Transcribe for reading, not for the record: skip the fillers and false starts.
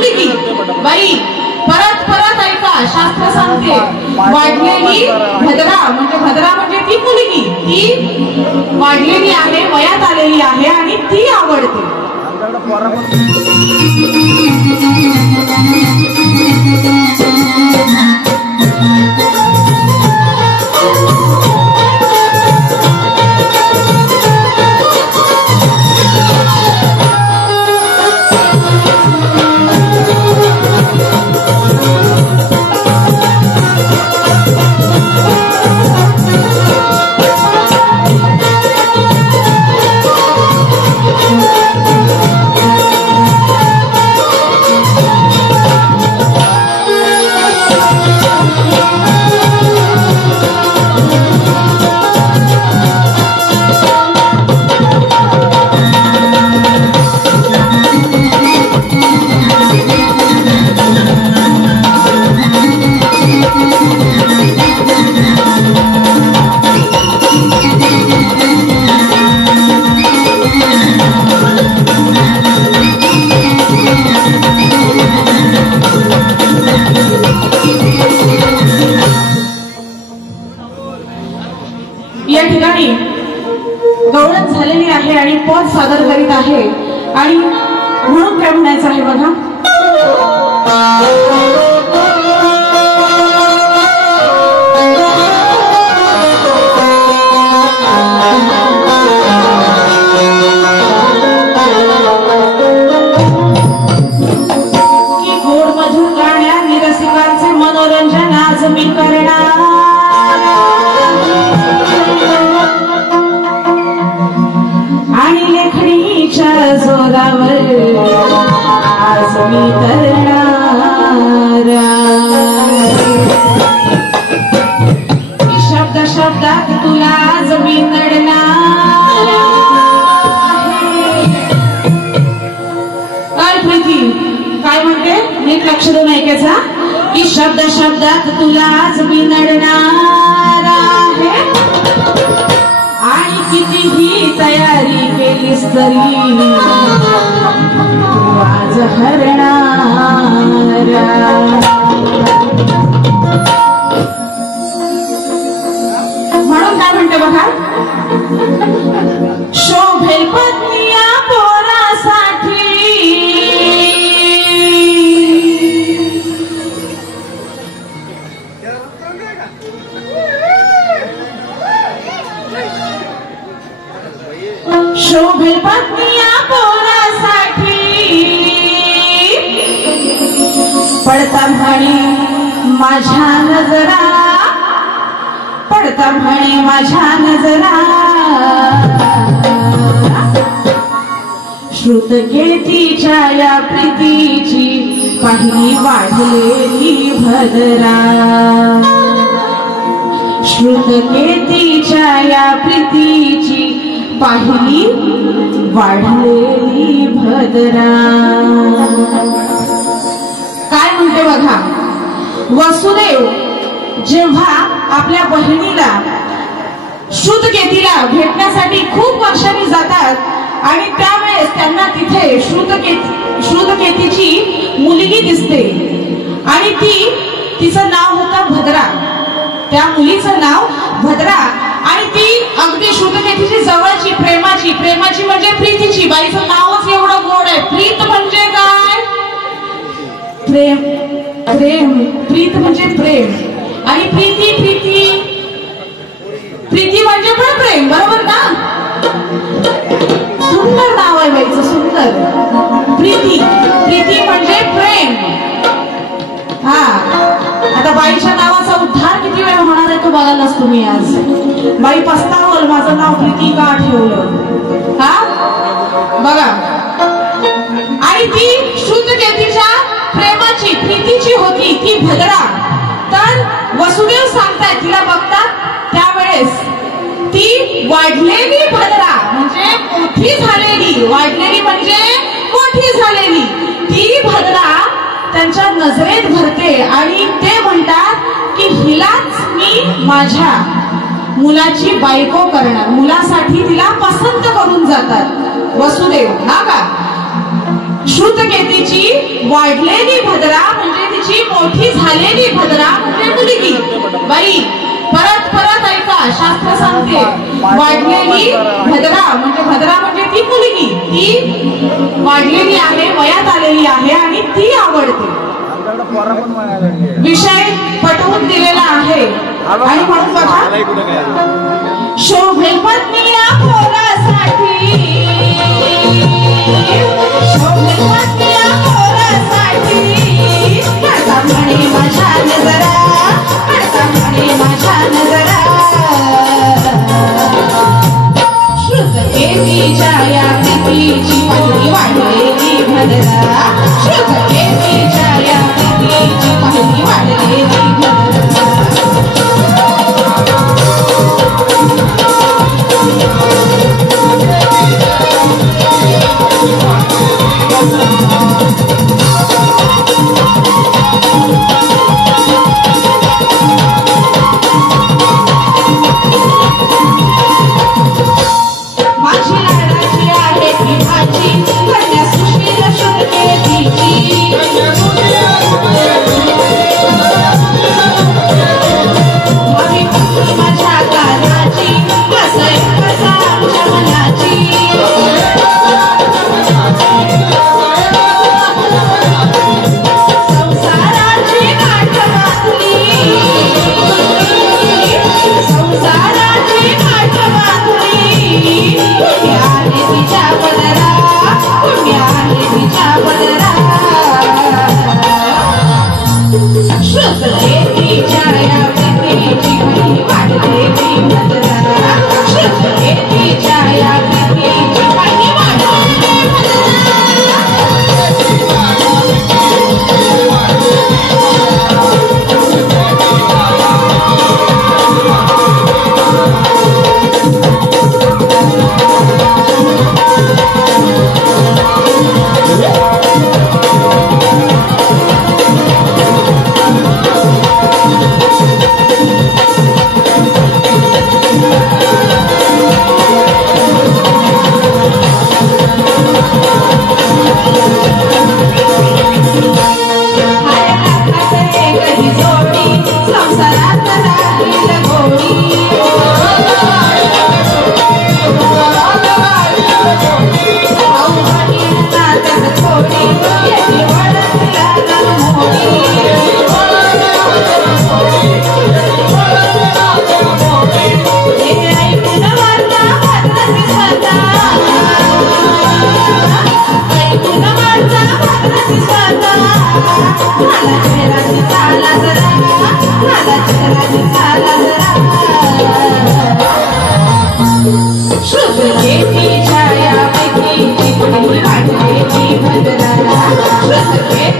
मुलगी बाई परत परत ऐका शास्त्र सांगते वाढलेली भद्रा म्हणजे ती मुलगी ती वाढलेली आहे वयात आलेली आहे आणि ती आवडते या ठिकाणी गवळण झालेली आहे आणि पद सादर करीत आहे आणि म्हणून काय म्हणायचं आहे बघा की गोड मधुर गाण्या निरसिकांचे मनोरंजन आज मी करणार आणि लेखणीच्या जोरावर आज मी करणार शब्द शब्दात तुला आज मी नडणार काय प्रीती काय म्हणते नीट लक्ष देऊन ऐकायचा की शब्द शब्दात तुला आज मी नडणार आहे आणि कितीही तयारी केलीस तरी आज हरणार म्हणून काय म्हणते बघा शोभेल पत्नी या पोरासाठी शोभेल पत्नी या पोरासाठी पडता म्हणे माझ्या नजरा पडता म्हणे माझ्या नजरा श्रुतकेतीच्या या प्रीतीची पहिली वाढलेली भद्रा श्रुतकेतीच्या या प्रीतीची पहिली वाढलेली भद्रा काय म्हणते बघा वसुदेव जेव्हा आपल्या बहिणीला श्रुतकेतीला भेटण्यासाठी खूप वर्षांनी जातात आणि त्यावेळेस त्यांना तिथे श्रुतकेतीची मुलगी दिसते आणि तिचं नाव होतं भद्रा त्या मुलीचं नाव भद्रा आणि ती अगदी श्रुतकेतीची जवळची प्रेमाची म्हणजे प्रीतीची बाईचं नावच एवढं गोड आहे प्रीत म्हणजे काय प्रेम प्रीत म्हणजे प्रेम आणि प्रीती म्हणजे पण प्रेम बरोबर ना सुंदर नाव आहे बाईचं सुंदर प्रीती म्हणजे प्रेम हा आता बाईच्या नावाचा उद्धार किती वेळा होणार आहे तो बघायलाच तुम्ही आज बाई पस्तावल माझं नाव प्रीती का ठेवलं हा बघा आणि ती श्रुतकेतीच्या प्रेमाची प्रीतीची होती ती भद्रा तर वसुदेव सांगतायत तिला बघतात त्यावेळेस ती वाढलेली भद्रा म्हणजे मोठी झालेली वाढलेली म्हणजे मोठी झालेली ती भद्रा त्यांच्या नजरेत भरते आणि ते म्हणतात की हिलाच मी माझ्या मुलाची बायको करणार मुलासाठी तिला पसंत करून जातात वसुदेव ना का श्रुतकेतीची वाढलेली भद्रा म्हणजे तिची मोठी झालेली भद्रा म्हणजे मुलगी. बाई परत परत ऐका, शास्त्र सांगते वाढलेली भद्रा म्हणजे ती मुलगी, ती वाढलेली आहे, वयात आलेली आहे आणि ती आवडते. विषय पटवून दिलेला आहे आणि म्हणून बघा, शोभेल पत्नी या पोरासाठी, शोभेल पत्नी या पोरासाठी, पडता म्हणे माझ्या नजरा, पडता म्हणे माझ्या नजरा. श्रुतकेतीच्या या प्रीतीची पहिली वाढलेली भद्रा, श्रुतकेतीच्या या प्रीतीची पहिली वाढलेली भद्रा. श्रुतकेतीच्या या प्रीतीची पहिली वाढलेली भद्रा, श्रुतकेती